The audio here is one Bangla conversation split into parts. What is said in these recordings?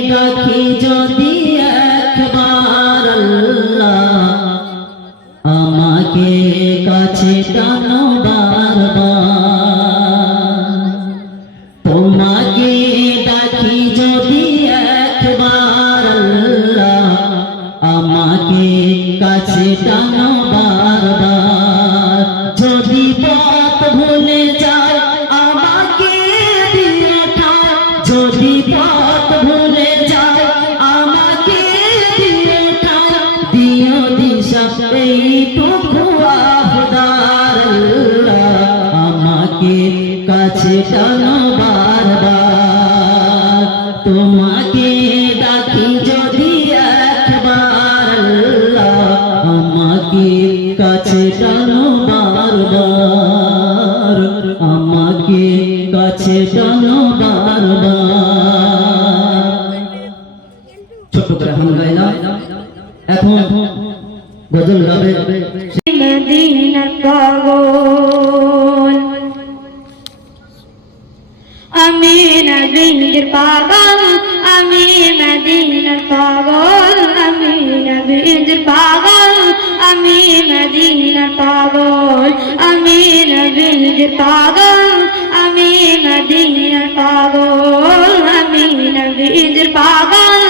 ডাকি যদি E নবীর পাগল, আমি মদিনার পাগল, আমি নবীর পাগল,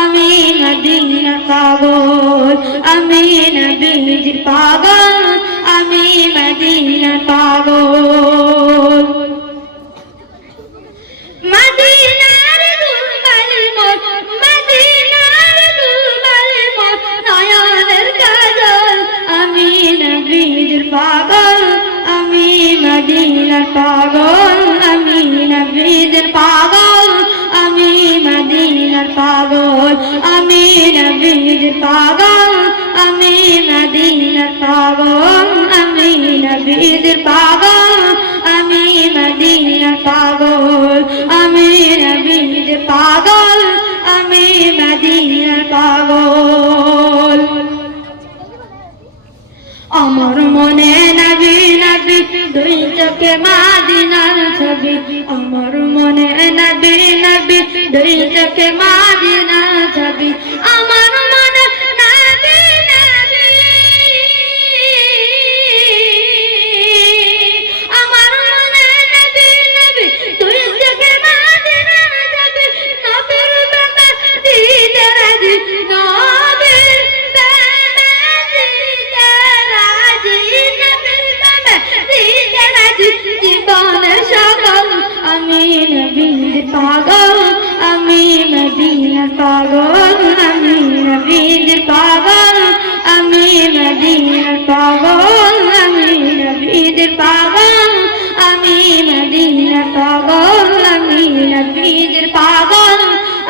আমি মদিনার পাগল, আমি নবীর পাগল, আমি মদিনার পাগল। নবী দুই চোখে মাদিনার পাগল আমি নবীর পাগল আমি মদিনার পাগল, আমি নবীর পাগল আমি মদিনার পাগল আমি নবীর পাগল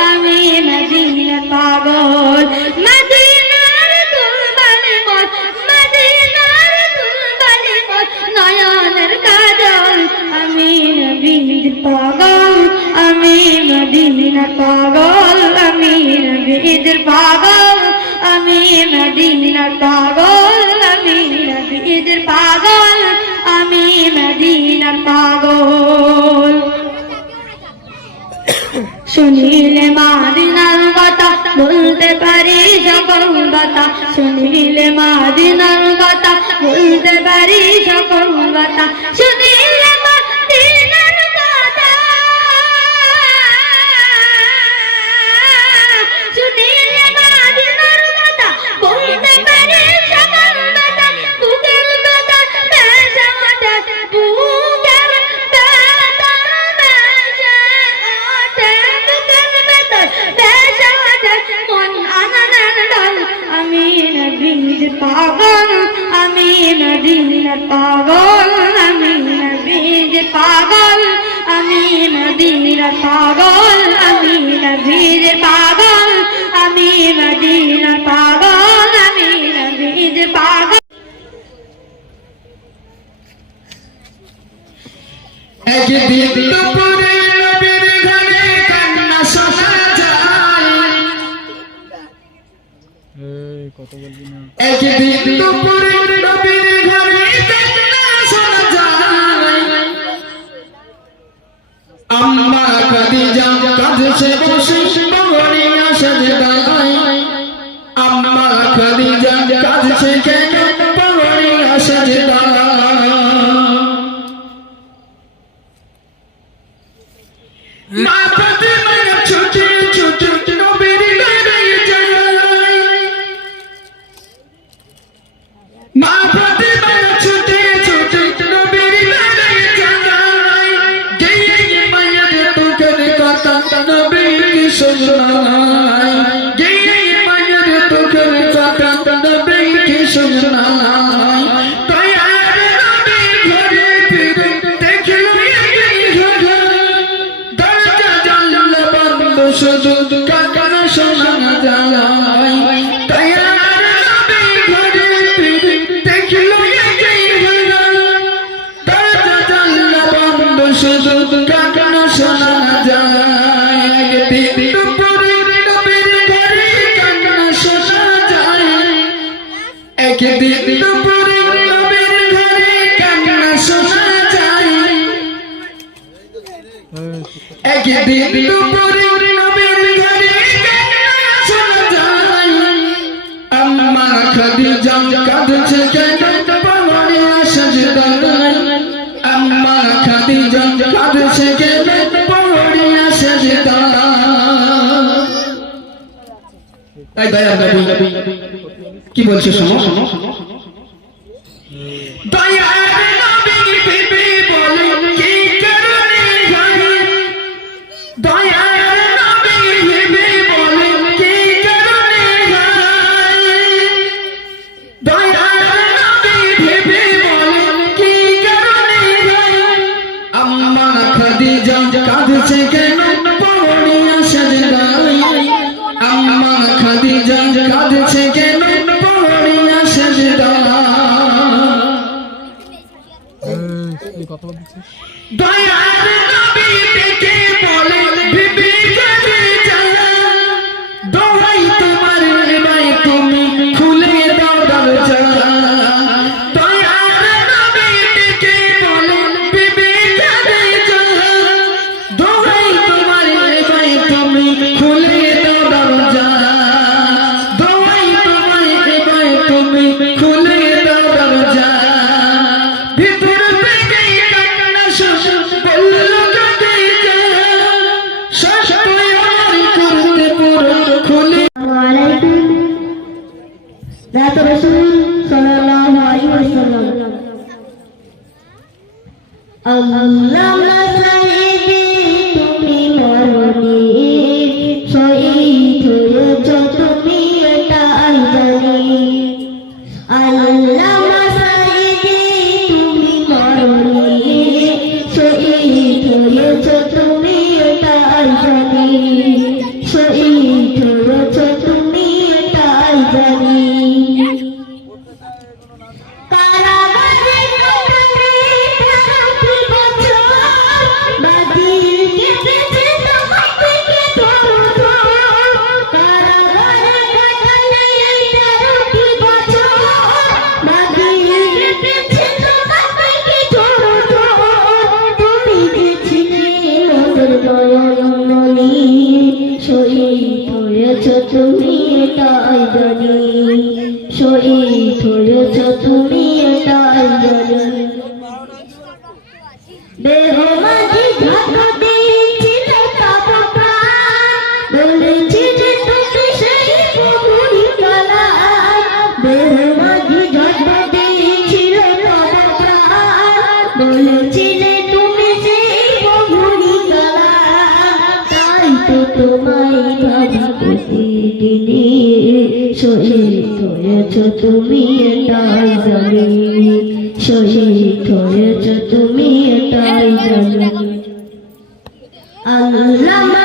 আমি মদিনার পাগল মদিনার তুলবালে মোর মদিনার তুলবালে মোর নয়নের কাজল আমি নবীর পাগল, আমি মদিনার পাগল। নবীর পাগল, আমি মদিনার পাগল, আমি নবীর পাগল, আমি মদিনার পাগল। শুনিলে মাদিনার কথা বলতে পারি সকল কথা। শুনিলে মাদিনার কথা বলতে পারি সকল কথা। শুনিলে পাগল আমি মদিনার পাগল আমি নবীর পাগল আমি মদিনার পাগল আমি নবীর পাগল আমি মদিনার পাগল আমি নবীর পাগল। একদিন দুপুরে নবীর ঘরে কান্না শোনা যায়। একদিন দুপুরে নবীর ঘরে আম্মা খাদিজা কাঁদছে বসে বনে সাজে দাঁড়ায় আম্মা খাদিজা কাঁদছে কেন বনে সাজে দাঁড়ায় নবী কি সুন্নাহ তাই কি বলছে শোনো শোনো শোনো? Jenkins. করেছ তুমি এটাই জানি। শহীদ করেছ তুমি এটাই জানি। আল্লাহ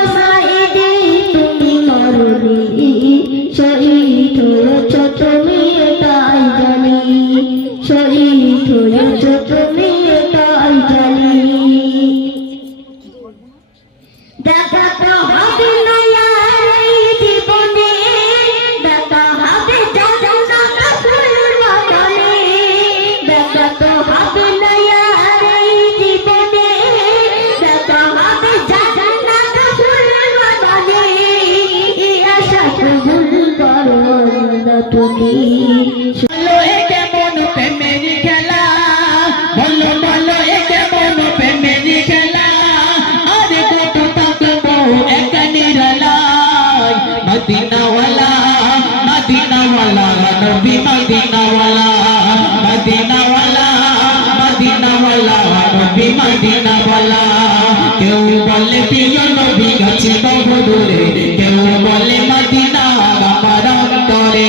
মদিনাওয়ালা মদিনাওয়ালা, নবী মদিনাওয়ালা মদিনাওয়ালা মদিনাওয়ালা, নবী মদিনাওয়ালা। কেউ বলে, প্রিয় নবী গেছে বহু দূরে কেউ বলে মদিনা আমার অন্তরে।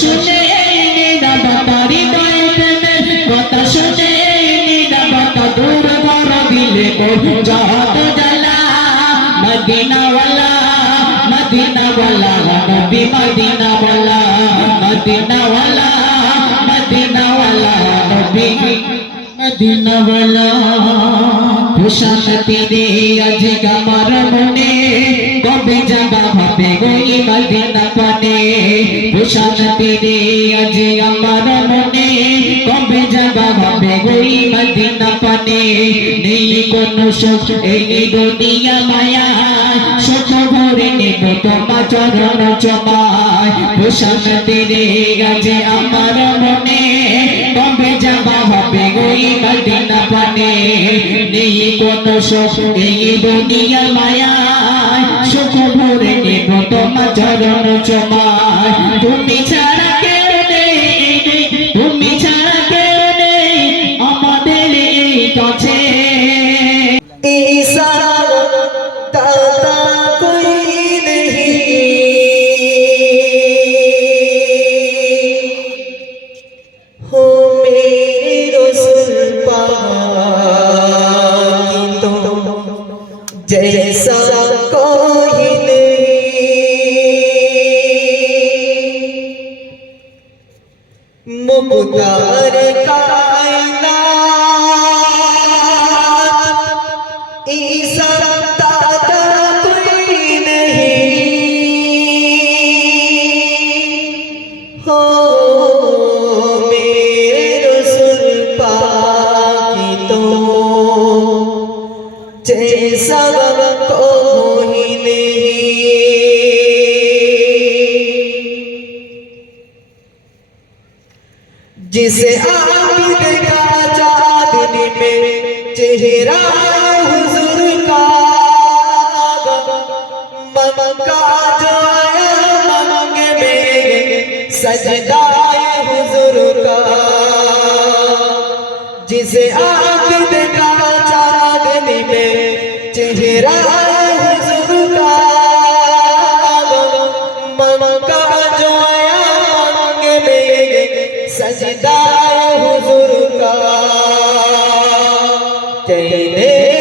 শুনে এই নিরাপত্তা হৃদয় শুনে এই নিরাপত্তা দূর করে দিলে যত জ্বালা। মদিনাওয়ালা মদিনাওয়ালা, নবী মদিনাওয়ালা মদিনাওয়ালা মদিনাওয়ালা, নবী। মদিনাওয়ালা প্রশান্তি দে আজ আমার মনে, কবে যাবা হবে গই মদিনা পানে প্রশান্তি দে আজ আমার মনে, কবে যাবা হবে গই মদিনা পানে নেই কোনো সুখ এই দুনিয়া মায়া, সুখ ভরে নেব তোমা চরণ চমায়। প্রশান্তি দে আজ আমার মনে হবে মদিনা পানে নেই কত সুখ এই দুনিয়া মায়া সুখ ভরে নেব তোমা চরণ চমায় তুমি ছাড়া তুমি ছাড়া কেউ নেই আমাদের এই কাছে কিন্তু জয় चेहरा हुजूर का मक्का जो आया मंग में सजदाए চাইতে